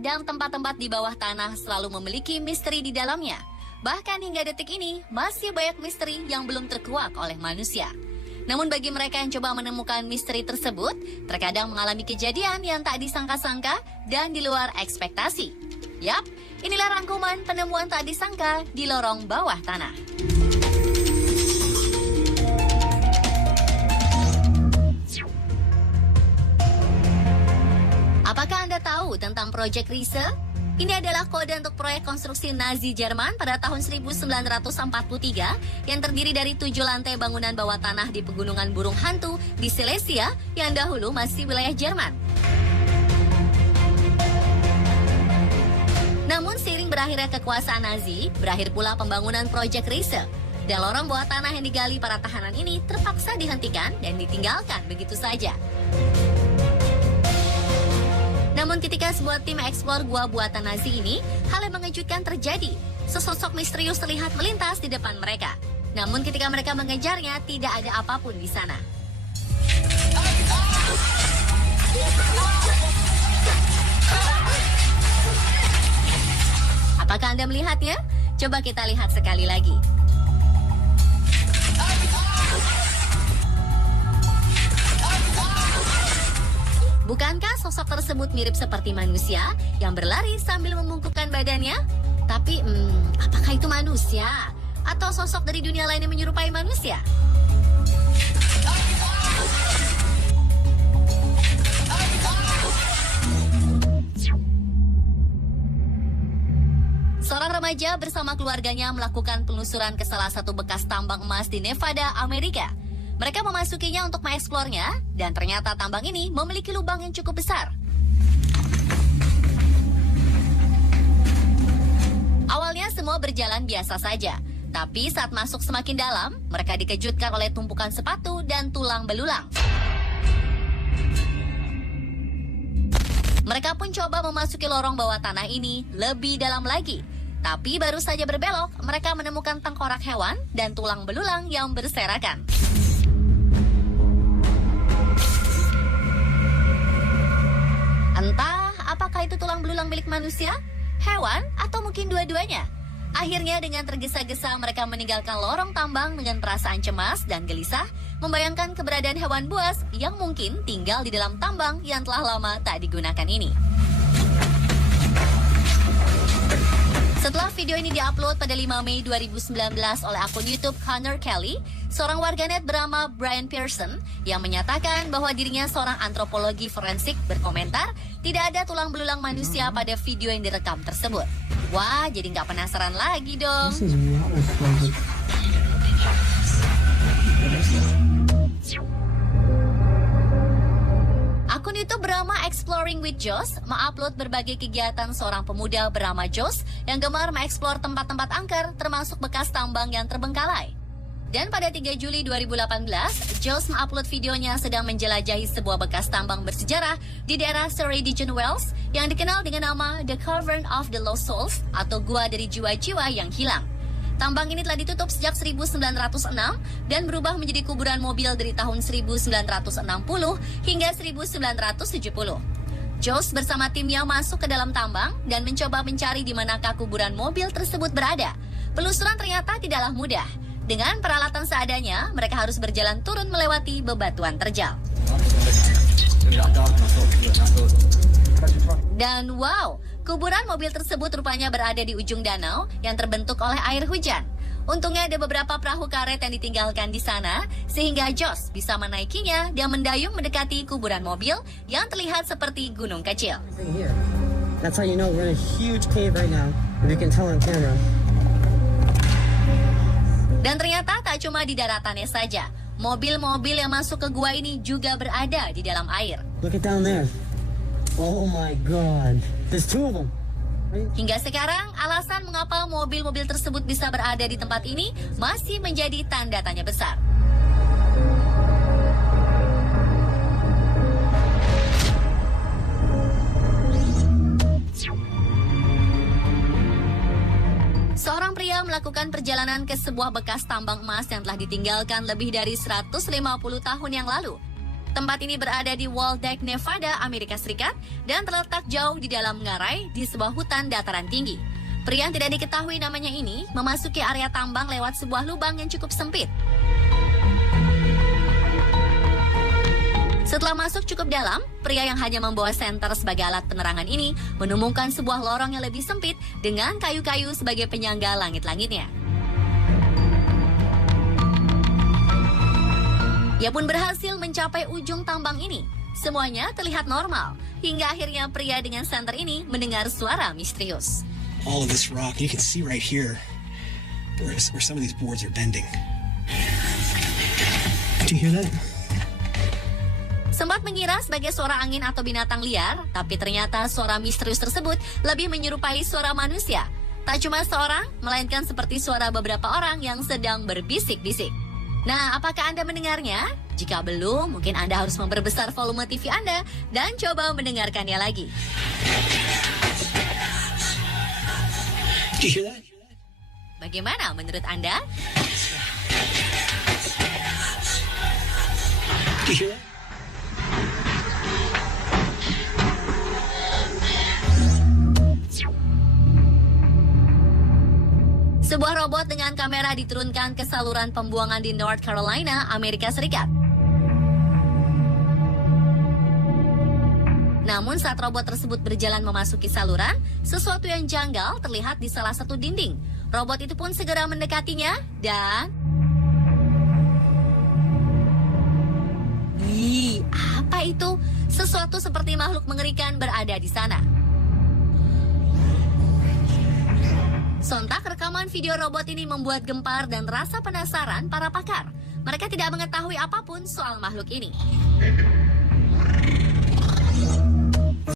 dan tempat-tempat di bawah tanah selalu memiliki misteri di dalamnya. Bahkan hingga detik ini, masih banyak misteri yang belum terkuak oleh manusia. Namun bagi mereka yang coba menemukan misteri tersebut, terkadang mengalami kejadian yang tak disangka-sangka dan di luar ekspektasi. Yap, inilah rangkuman penemuan tak disangka di lorong bawah tanah. Apakah Anda tahu tentang Project Riese? Ini adalah kode untuk proyek konstruksi Nazi Jerman pada tahun 1943 yang terdiri dari 7 lantai bangunan bawah tanah di pegunungan burung hantu di Silesia yang dahulu masih wilayah Jerman. Namun seiring berakhirnya kekuasaan Nazi, berakhir pula pembangunan Project Riese. Dan lorong bawah tanah yang digali para tahanan ini terpaksa dihentikan dan ditinggalkan begitu saja. Namun ketika sebuah tim eksplor gua buatan Nazi ini, hal yang mengejutkan terjadi. Sesosok misterius terlihat melintas di depan mereka. Namun ketika mereka mengejarnya, tidak ada apapun di sana. Apakah Anda melihatnya? Coba kita lihat sekali lagi. Bukankah sosok tersebut mirip seperti manusia yang berlari sambil membungkukkan badannya? Tapi, apakah itu manusia? Atau sosok dari dunia lain yang menyerupai manusia? Seorang remaja bersama keluarganya melakukan penelusuran ke salah satu bekas tambang emas di Nevada, Amerika. Mereka memasukinya untuk mengeksplornya, dan ternyata tambang ini memiliki lubang yang cukup besar. Awalnya semua berjalan biasa saja, tapi saat masuk semakin dalam, mereka dikejutkan oleh tumpukan sepatu dan tulang belulang. Mereka pun coba memasuki lorong bawah tanah ini lebih dalam lagi. Tapi baru saja berbelok, mereka menemukan tengkorak hewan dan tulang belulang yang berserakan. Entah apakah itu tulang belulang milik manusia, hewan, atau mungkin dua-duanya. Akhirnya dengan tergesa-gesa mereka meninggalkan lorong tambang dengan perasaan cemas dan gelisah, membayangkan keberadaan hewan buas yang mungkin tinggal di dalam tambang yang telah lama tak digunakan ini. Setelah video ini diupload pada 5 Mei 2019 oleh akun YouTube Connor Kelly, seorang warganet bernama Brian Pearson yang menyatakan bahwa dirinya seorang antropologi forensik berkomentar tidak ada tulang belulang manusia pada video yang direkam tersebut. Wah, jadi nggak penasaran lagi dong. Akun YouTube bernama Exploring with Joss mengupload berbagai kegiatan seorang pemuda bernama Joss yang gemar mengeksplor tempat-tempat angker termasuk bekas tambang yang terbengkalai. Dan pada 3 Juli 2018, Joss mengupload videonya sedang menjelajahi sebuah bekas tambang bersejarah di daerah Surrey Dijon Wells yang dikenal dengan nama The Cavern of the Lost Souls atau Gua dari Jiwa-Jiwa yang Hilang. Tambang ini telah ditutup sejak 1906 dan berubah menjadi kuburan mobil dari tahun 1960 hingga 1970. Joss bersama timnya masuk ke dalam tambang dan mencoba mencari di manakah kuburan mobil tersebut berada. Penelusuran ternyata tidaklah mudah. Dengan peralatan seadanya, mereka harus berjalan turun melewati bebatuan terjal. Dan wow, kuburan mobil tersebut rupanya berada di ujung danau yang terbentuk oleh air hujan. Untungnya ada beberapa perahu karet yang ditinggalkan di sana, sehingga Joss bisa menaikinya dan mendayung mendekati kuburan mobil yang terlihat seperti gunung kecil. That's how you know we're in a huge cave right now. You can tell on camera. Dan ternyata tak cuma di daratannya saja, mobil-mobil yang masuk ke gua ini juga berada di dalam air. Look at down there. Oh my God, there's 2 of them. Hingga sekarang, alasan mengapa mobil-mobil tersebut bisa berada di tempat ini masih menjadi tanda tanya besar. Seorang pria melakukan perjalanan ke sebuah bekas tambang emas yang telah ditinggalkan lebih dari 150 tahun yang lalu. Tempat ini berada di Waldeck, Nevada, Amerika Serikat, dan terletak jauh di dalam ngarai di sebuah hutan dataran tinggi. Pria yang tidak diketahui namanya ini memasuki area tambang lewat sebuah lubang yang cukup sempit. Setelah masuk cukup dalam, pria yang hanya membawa senter sebagai alat penerangan ini menemukan sebuah lorong yang lebih sempit dengan kayu-kayu sebagai penyangga langit-langitnya. Ia pun berhasil mencapai ujung tambang ini. Semuanya terlihat normal, hingga akhirnya pria dengan senter ini mendengar suara misterius. All of this rock, you can see right here where some of these boards are bending. Do you hear that? Sempat mengira sebagai suara angin atau binatang liar, tapi ternyata suara misterius tersebut lebih menyerupai suara manusia. Tak cuma seorang, melainkan seperti suara beberapa orang yang sedang berbisik-bisik. Nah, apakah Anda mendengarnya? Jika belum, mungkin Anda harus memperbesar volume TV Anda dan coba mendengarkannya lagi. Do you hear that? Bagaimana menurut Anda? Do you hear that? Sebuah robot dengan kamera diturunkan ke saluran pembuangan di North Carolina, Amerika Serikat. Namun saat robot tersebut berjalan memasuki saluran, sesuatu yang janggal terlihat di salah satu dinding. Robot itu pun segera mendekatinya dan... Ih, apa itu? Sesuatu seperti makhluk mengerikan berada di sana. Sontak rekaman video robot ini membuat gempar dan rasa penasaran para pakar. Mereka tidak mengetahui apapun soal makhluk ini.